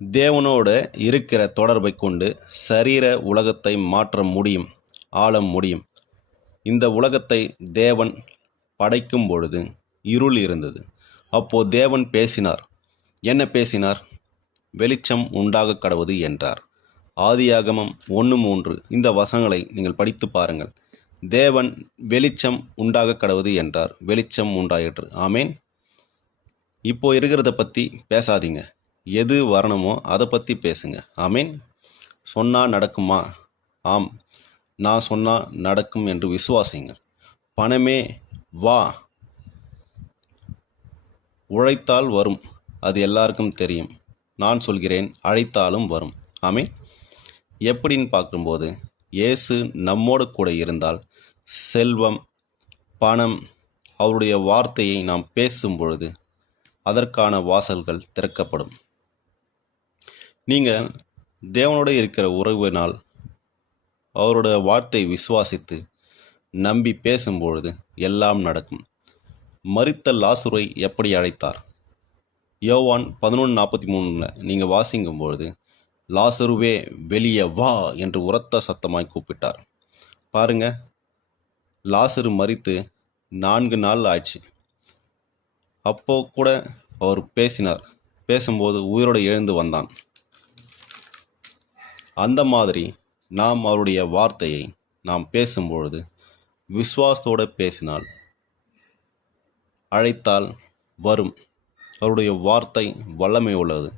தேவனோடு இருக்கிற தொடர்பை கொண்டு சரீர உலகத்தை மாற்ற முடியும் ஆள முடியும். இந்த உலகத்தை தேவன் படைக்கும் பொழுது இருள் இருந்தது. அப்போது தேவன் பேசினார். என்ன பேசினார்? வெளிச்சம் உண்டாக கடவுது என்றார். ஆதியாகமம் ஒன்று மூன்று. இந்த வசங்களை நீங்கள் படித்து பாருங்கள். தேவன் வெளிச்சம் உண்டாக கடவுது என்றார். வெளிச்சம் உண்டாயிற்று. ஆமேன். இப்போ இருக்கிறத பற்றி பேசாதீங்க. எது வரணுமோ அதை பற்றி பேசுங்க. ஆமீன்? சொன்னால் நடக்குமா? ஆம். நான் சொன்னால் நடக்கும் என்று விசுவாசிங்கள் பணமே வா. உழைத்தால் வரும். அது எல்லாருக்கும் தெரியும். நான் சொல்கிறேன் அழைத்தாலும் வரும். ஆமீன்? எப்படின்னு பார்க்கும்போது இயேசு நம்மோடு கூட இருந்தால் செல்வம் பணம் அவருடைய வார்த்தையை நாம் பேசும் பொழுது அதற்கான வாசல்கள் திறக்கப்படும். நீங்கள் தேவனோடு இருக்கிற உறவினால் அவரோட வார்த்தை விசுவாசித்து நம்பி பேசும்பொழுது எல்லாம் நடக்கும். மறித்த லாசுரை எப்படி அழைத்தார்? யோவான் பதினொன்று நாற்பத்தி மூணில் நீங்கள் வாசிக்கும் பொழுது லாசருவே வெளியே வா என்று உரத்த சத்தமாய் கூப்பிட்டார். பாருங்க லாசரு மறித்து நான்கு நாள் ஆயிடுச்சு அப்போ கூட அவர் பேசினார். பேசும்போது உயிரோடு எழுந்து வந்தான். அந்த மாதிரி நாம் அவருடைய வார்த்தையை நாம் பேசும்பொழுது விசுவாசத்தோடு பேசினால் அழைத்தால் வரும். அவருடைய வார்த்தை வல்லமை உள்ளது.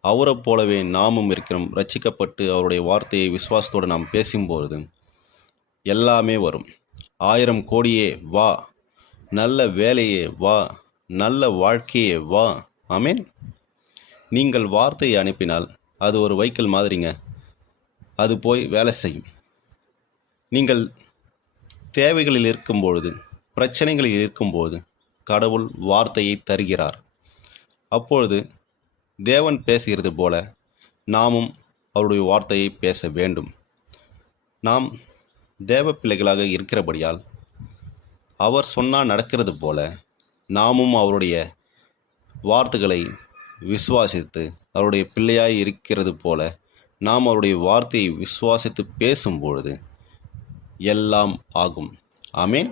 அவரைப் போலவே நாமும் இருக்கிறோம். ரட்சிக்கப்பட்டு அவருடைய வார்த்தையை விசுவாசத்தோடு நாம் பேசும்பொழுது எல்லாமே வரும். ஆயிரம் கோடியே வா. நல்ல வேலையே வா. நல்ல வாழ்க்கையே வா. ஆமேன். நீங்கள் வார்த்தையை அனுப்பினால் அது ஒரு வைக்கல் மாதிரிங்க. அது போய் வேலை செய்யும். நீங்கள் தேவைகளில் இருக்கும்பொழுது பிரச்சனைகளில் இருக்கும்போது கடவுள் வார்த்தையை தருகிறார். அப்பொழுது தேவன் பேசுகிறது போல நாமும் அவருடைய வார்த்தையை பேச வேண்டும். நாம் தேவ பிள்ளைகளாக இருக்கிறபடியால் அவர் சொன்னால் நடக்கிறது போல நாமும் அவருடைய வார்த்தைகளை விசுவாசித்து அவருடைய பிள்ளையாய் இருக்கிறது போல நாம் அவருடைய வார்த்தையை விசுவாசித்து பேசும் பொழுது எல்லாம் ஆகும். ஆமீன்.